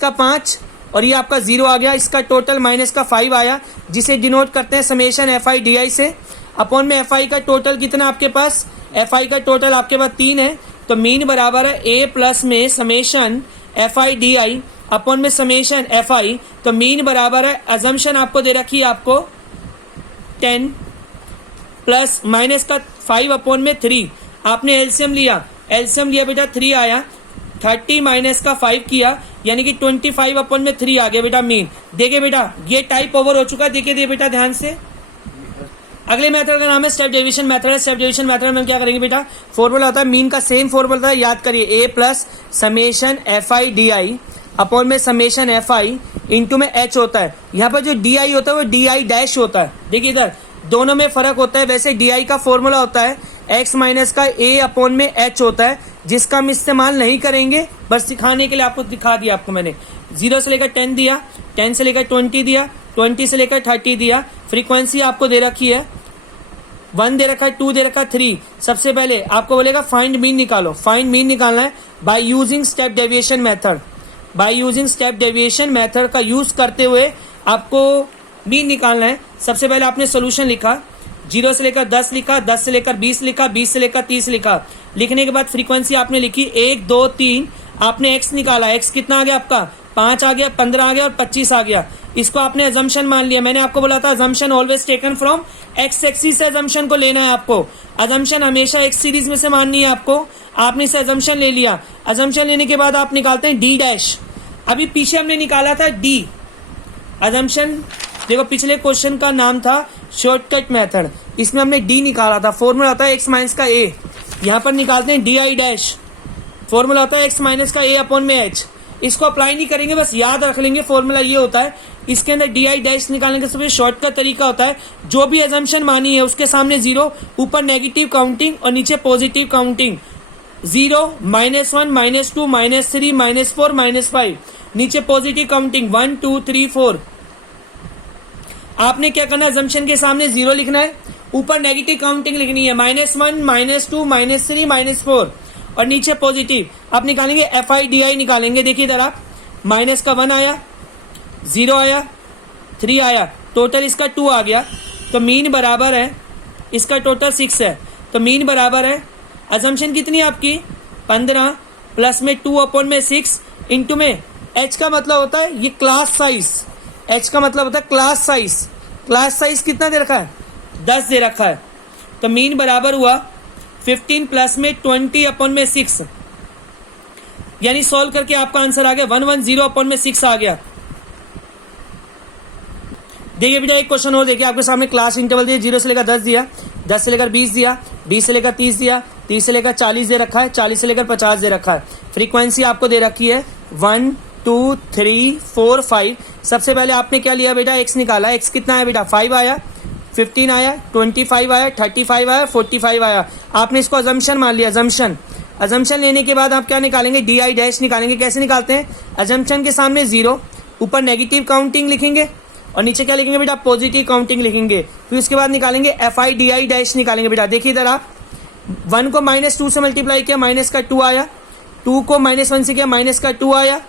का 5 और ये आपका 0 आ गया, इसका टोटल माइनस का 5 आया, जिसे डिनोट करते हैं समेशन एफ आई डी आई से। अपॉन में एफ आई का टोटल कितना आपके पास, एफ आई का टोटल आपके पास 3 है, तो मीन बराबर है ए प्लस में summation f i d i upon में समेशन एफ आई। तो मीन बराबर है, अजम्पशन आपको दे रखी है आपको 10 प्लस माइनस का 5 अपॉन में 3। आपने एलसीएम लिया, एलसीएम लिया बेटा 3 आया, 30 माइनस का 5 किया, यानी कि 25 अपॉन में 3 आ गया बेटा मीन। देखिए बेटा ये टाइप ओवर हो चुका है, देखिए बेटा ध्यान से। अगले मेथड का नाम है स्टेप डेविएशन मेथड है। स्टेप डेविएशन मेथड में क्या करेंगे बेटा, फॉर्मूला होता है मीन का, सेम फॉर्मूला होता है, याद करिए, a plus summation f i d i upon में समेशन एफ आई इंटू में एच होता है। यहाँ पर जो डी आई होता है वो डी आई डैश होता है। देखिए इधर दोनों में फर्क होता है। वैसे डी आई का फॉर्मूला होता है एक्स माइनस का ए अपॉन में एच होता है, जिसका हम इस्तेमाल नहीं करेंगे, बस सिखाने के लिए आपको दिखा दिया। आपको मैंने 0 से लेकर 10 दिया, 10 से लेकर 20 दिया, 20 से लेकर 30 दिया। फ्रीक्वेंसी आपको दे रखी है 1 दे रखा है, 2 दे रखा है, 3। सबसे पहले आपको बोलेगा फाइंड मीन निकालो। फाइंड मीन निकालना है by using step deviation method. By using step deviation method का यूज करते हुए आपको मीन निकालना है। सबसे पहले आपने सोल्यूशन लिखा, 0 से लेकर 10 लिखा, 10 से लेकर 20 लिखा, 20 से लेकर 30 लिखा। लिखने के बाद फ्रीक्वेंसी आपने लिखी 1 2 3। आपने एक्स निकाला, एक्स कितना आ गया आपका, 5 आ गया, 15 आ गया और 25 आ गया। इसको आपने अजम्पशन मान लिया। मैंने आपको बोला था assumption always taken from x axis से अजम्पशन को लेना है आपको। अजम्पशन हमेशा एक्स सीरीज में से माननी है आपको। आपने इसे अजम्पशन ले लिया। अजम्पशन लेने के बाद आप निकालते हैं डी डैश। अभी पीछे हमने निकाला था डी अजम्पशन। देखो पिछले क्वेश्चन का नाम था शॉर्टकट मेथड, इसमें हमने डी निकाला था। फॉर्मूला होता है एक्स माइनस का ए, यहाँ पर निकालते हैं डी आई डैश। फॉर्मूला होता है एक्स माइनस का ए अपॉन में एच। इसको अप्लाई नहीं करेंगे, बस याद रख लेंगे फॉर्मूला ये होता है। इसके अंदर डी आई डैश निकालने का सबसे शॉर्टकट तरीका होता है, जो भी अजम्पशन मानी है उसके सामने 0, ऊपर नेगेटिव काउंटिंग और नीचे पॉजिटिव काउंटिंग। 0 -1 -2 -3 -4 -5, नीचे पॉजिटिव काउंटिंग 1 2 3 4। आपने क्या करना है, अजम्पशन के सामने 0 लिखना है, ऊपर नेगेटिव काउंटिंग लिखनी है -1 -2 -3 -4 और नीचे पॉजिटिव। आप निकालेंगे एफ आई डी आई निकालेंगे। देखिए इधर आप, माइनस का 1 आया, 0 आया, 3 आया, टोटल इसका 2 आ गया। तो मीन बराबर है, इसका टोटल 6 है, तो मीन बराबर है, अजम्पशन कितनी है आपकी 15 प्लस में 2 अपॉन में 6 इंटू में एच का मतलब होता है ये क्लास साइज। एच का मतलब होता है क्लास साइज। क्लास साइज कितना दे रखा है, 10 दे रखा है। तो मीन बराबर हुआ 15 प्लस में 20 अपॉन में 6, यानी सॉल्व करके आपका आंसर आ गया 110 अपॉन में 6 आ गया। देखिए बेटा एक क्वेश्चन और देखिए, आपके सामने क्लास इंटरवल दिया, 0 से लेकर 10 दिया, 10 से लेकर 20 दिया, 20 से लेकर 30 दिया, 30 से लेकर 40 दे रखा है, 40 से लेकर 50 दे रखा है। फ्रीक्वेंसी आपको दे रखी है 1 2 3 4 5। सबसे पहले आपने क्या लिया बेटा, एक्स निकाला। एक्स कितना है बेटा, 5 आया, 15 आया, 25 आया, 35 आया, 45 आया। आपने इसको अजम्पशन मान लिया। अजम्पशन लेने के बाद आप क्या निकालेंगे, डी आई डैश निकालेंगे। कैसे निकालते हैं, अजम्पशन के सामने 0, ऊपर नेगेटिव काउंटिंग लिखेंगे और नीचे क्या लिखेंगे बेटा, पॉजिटिव काउंटिंग लिखेंगे। फिर उसके बाद निकालेंगे F i d I dash निकालेंगे बेटा। देखिए इधर आप 1 को -2 से मल्टीप्लाई किया, माइनस का 2 आया, 2 को -1 से किया, माइनस का 2 आया,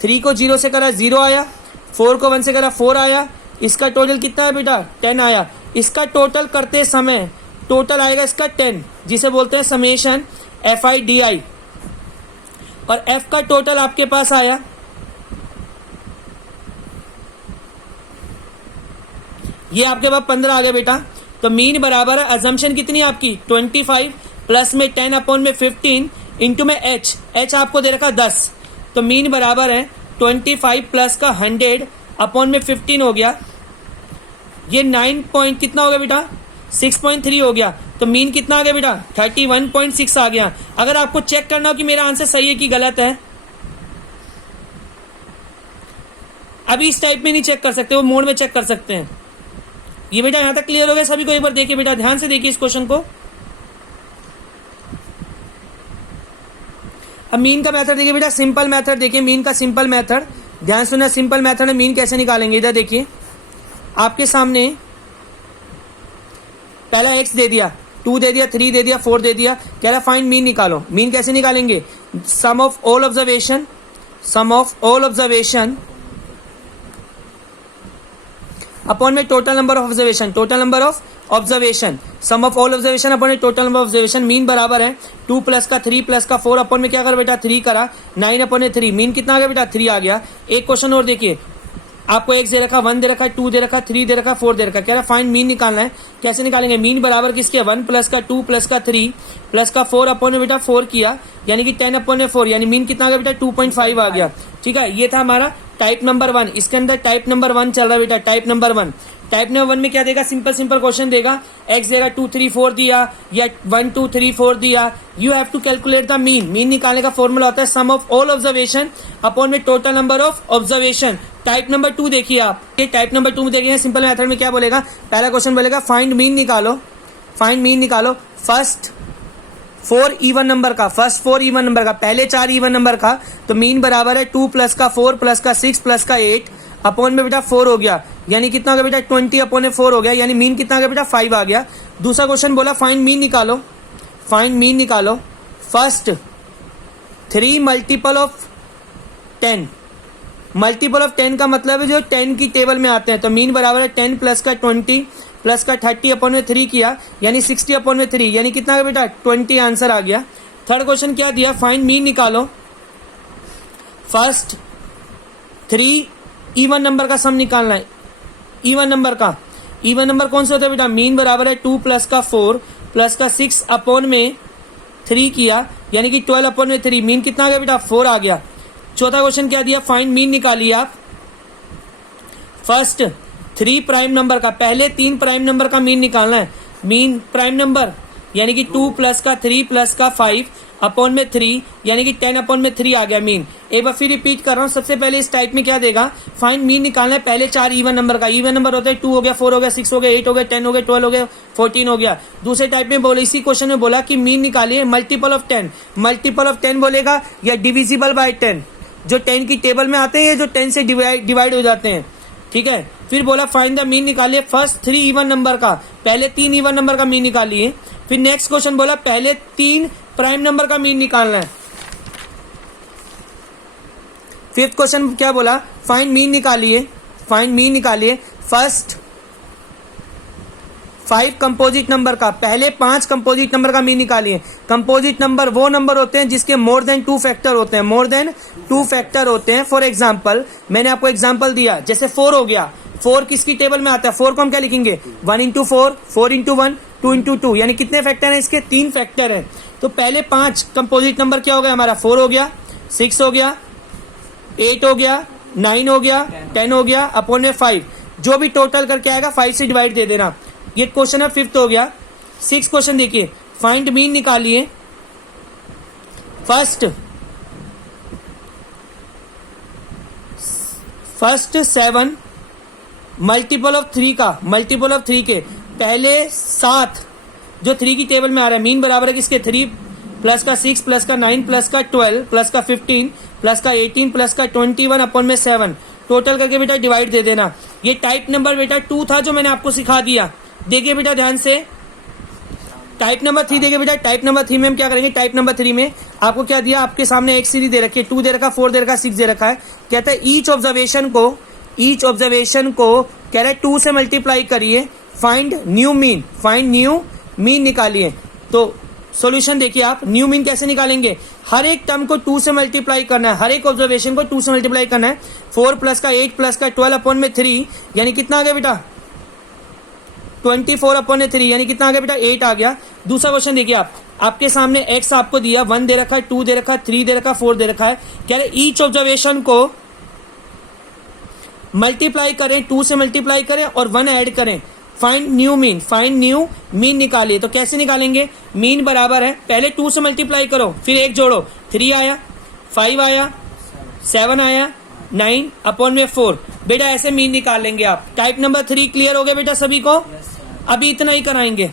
3 को 0 से करा 0 आया, 4 को 1 से करा 4 आया। इसका टोटल कितना है बेटा, 10 आया। इसका टोटल करते समय टोटल आएगा इसका 10, जिसे बोलते हैं समेशन एफ आई डी आई। और एफ का टोटल आपके पास आया, ये आपके पास 15 आ गया बेटा। तो मीन बराबर है, अजम्पशन कितनी है आपकी 25 प्लस में 10 अपॉन में 15 इंटू में एच। एच आपको दे रखा 10, तो मीन बराबर है 25 प्लस का 100 अपॉन में 15 हो गया। ये 9 पॉइंट कितना हो गया बेटा, 6.3 हो गया। तो मीन कितना आ गया बेटा, 31.6 आ गया। अगर आपको चेक करना हो कि मेरा आंसर सही है कि गलत है, अभी इस टाइप में नहीं चेक कर सकते, वो मोड में चेक कर सकते हैं। ये बेटा यहां तक क्लियर हो गया सभी को। एक बार देखिए बेटा, ध्यान से देखिए इस क्वेश्चन को। अब मीन का मेथड देखिए बेटा, सिंपल मेथड देखिए, मीन का सिंपल मेथड ध्यान सुनना। सिंपल मेथड में मीन कैसे निकालेंगे, इधर देखिए आपके सामने पहला x दे दिया, 2 दे दिया, 3 दे दिया, 4 दे दिया, कह रहा फाइंड मीन निकालो। मीन कैसे निकालेंगे, sum of all observation sum of all observation upon में total number of observation, total number of observation, sum of all observation upon में total number of observation. Mean बराबर है 2 प्लस का 3 plus का 4 upon में क्या कर बेटा 3 करा, 9 अपॉन में 3। मीन कितना आ गया बेटा 3 आ गया। एक क्वेश्चन और देखिए, आपको x दे रखा, 1 दे रखा, 2 दे रखा, 3 दे रखा, 4 दे रखा, कह रहा फाइंड मीन निकालना है। कैसे निकालेंगे? मीन बराबर किसके, 1 प्लस का 2 प्लस का 3 प्लस का 4 अपॉन में बेटा 4 किया, यानी कि 10 अपॉन में 4, यानी मीन कितना आ गया बेटा 2.5 आ गया। ठीक है, ये था हमारा टाइप नंबर 1। इसके अंदर टाइप नंबर 1 चल रहा है बेटा, टाइप नंबर 1। टाइप नंबर 1 में क्या देगा, सिंपल सिंपल क्वेश्चन देगा, x देगा 2 3 4 दिया या 1 2 3 4 दिया। You have to calculate the mean. Mean निकालने का फॉर्मूला होता है sum of all observation upon में total number of observation. Type number 2 देखिए आप, ये टाइप नंबर 2 में देखिए सिंपल मेथड में क्या बोलेगा, पहला क्वेश्चन बोलेगा फाइंड मीन निकालो, फाइंड मीन निकालो फर्स्ट 4 इवन नंबर का, फर्स्ट 4 इवन नंबर का, पहले 4 इवन नंबर का। तो मीन बराबर है 2 प्लस का 4 प्लस का 6 प्लस का 8 अपॉन में बेटा 4 हो गया, यानी कितना हो गया बेटा 20 अपॉन में 4 हो गया, यानी मीन कितना आ गया बेटा 5 आ गया। दूसरा क्वेश्चन बोला फाइंड मीन निकालो, फाइंड मीन निकालो first 3 multiple of 10। Multiple of 10 का मतलब है जो 10 की टेबल में आते हैं। तो मीन बराबर है 10 प्लस का 20 प्लस का 30 अपॉन में 3 किया, यानी 60 अपॉन में 3, यानी कितना आ गया बेटा 20 आंसर आ गया। थर्ड क्वेश्चन क्या दिया, फाइंड मीन निकालो फर्स्ट 3 इवन नंबर का सम निकालना है, इवन नंबर का। इवन नंबर कौन सा होता है बेटा, मीन बराबर है 2 प्लस का 4 प्लस का 6 अपॉन में 3 किया, यानी कि 12 अपॉन में 3, मीन कितना आ गया बेटा 4 आ गया। चौथा क्वेश्चन क्या दिया, फाइंड मीन निकालिए आप फर्स्ट 3 प्राइम नंबर का, पहले 3 प्राइम नंबर का मीन निकालना है। मीन प्राइम नंबर यानी कि 2 प्लस का 3 प्लस का 5 अपॉन में 3, यानी कि 10 अपॉन में 3 आ गया मीन। एक बार फिर रिपीट कर रहा हूँ, सबसे पहले इस टाइप में क्या देगा, फाइंड मीन निकालना है पहले 4 इवन नंबर का। इवन नंबर होते हैं 2 हो गया, 4 हो गया, 6 हो गया, 8 हो गया, 10 हो गया, 12 हो गया, 14 हो गया। दूसरे टाइप में बोले, इसी क्वेश्चन में बोला कि मीन निकालिए मल्टीपल ऑफ 10। मल्टीपल ऑफ 10 बोलेगा या डिविजिबल बाय 10, जो 10 की टेबल में आते हैं, जो 10 से डिवाइड हो जाते हैं। ठीक है, फिर बोला फाइंड द मीन निकालिए फर्स्ट 3 इवन नंबर का, पहले 3 इवन नंबर का मीन निकालिए। फिर नेक्स्ट क्वेश्चन बोला पहले 3 प्राइम नंबर का मीन निकालना है। फिफ्थ क्वेश्चन क्या बोला, फाइंड मीन निकालिए, फाइंड मीन निकालिए फर्स्ट 5 कंपोजिट नंबर का, पहले 5 कंपोजिट नंबर का मीन निकालिए। कंपोजिट नंबर वो नंबर होते हैं जिसके मोर देन 2 फैक्टर होते हैं, मोर देन 2 फैक्टर होते हैं। फॉर एग्जांपल मैंने आपको एग्जांपल दिया, जैसे 4 हो गया, 4 किसकी टेबल में आता है, 4 को हम क्या लिखेंगे 1 इंटू 4, 4 इंटू 1, 2 इंटू 2, यानी कितने फैक्टर हैं इसके, 3 फैक्टर हैं। तो पहले 5 कंपोजिट नंबर क्या हो गया हमारा, 4 हो गया, 6 हो गया, 8 हो गया, 9 हो गया, 10 हो गया, अपॉन में 5, जो भी टोटल करके आएगा 5 से डिवाइड दे देना। ये क्वेश्चन है 5th हो गया। 6th क्वेश्चन देखिए, फाइंड मीन निकालिए फर्स्ट 7 मल्टीपल ऑफ 3 का, मल्टीपल ऑफ 3 के पहले 7 जो 3 की टेबल में आ रहा है, मीन बराबर है किसके 3 प्लस का 6 प्लस का 9 प्लस का 12 प्लस का 15 प्लस का 18 प्लस का 21 अपॉन में 7, टोटल करके बेटा डिवाइड दे देना। ये टाइप नंबर बेटा 2 था जो मैंने आपको सिखा दिया। देखिए बेटा ध्यान से, टाइप नंबर 3 देखिए बेटा, टाइप नंबर 3 में हम क्या करेंगे, टाइप नंबर 3 में आपको क्या दिया, आपके सामने एक सीरीज दे रखी है, 2 दे रखा, 4 दे रखा, 6 दे रखा है। कहता है ईच ऑब्जर्वेशन को कह रहा है 2 से मल्टीप्लाई करिए, find new mean, find new mean निकालिए। तो सॉल्यूशन देखिए आप, न्यू मीन कैसे निकालेंगे, हर एक टर्म को 2 से मल्टीप्लाई करना है, हर एक ऑब्जर्वेशन को 2 से मल्टीप्लाई करना है। 4 प्लस का 8 प्लस का 12 अपॉन में 3, यानी कितना आ गया बेटा 24 अपॉन 3, यानी कितना आ गया बेटा 8 आ गया। दूसरा क्वेश्चन देखिए आप, आपके सामने x आपको दिया, 1 दे रखा है, 2 दे रखा है, 3 दे रखा है, 4 दे रखा है। कह रहे ईच ऑब्जर्वेशन को मल्टीप्लाई करें, 2 से मल्टीप्लाई करें और 1 ऐड करें। Find new mean, find new mean निकालिए। तो कैसे निकालेंगे, मीन बराबर है पहले 2 से मल्टीप्लाई करो, फिर 1 जोड़ो, 3 आया, 5 आया, 7 आया, 9 अपॉन में 4, बेटा ऐसे मीन निकाल लेंगे आप। टाइप नंबर 3 क्लियर हो गया बेटा सभी को, अभी इतना ही कराएंगे।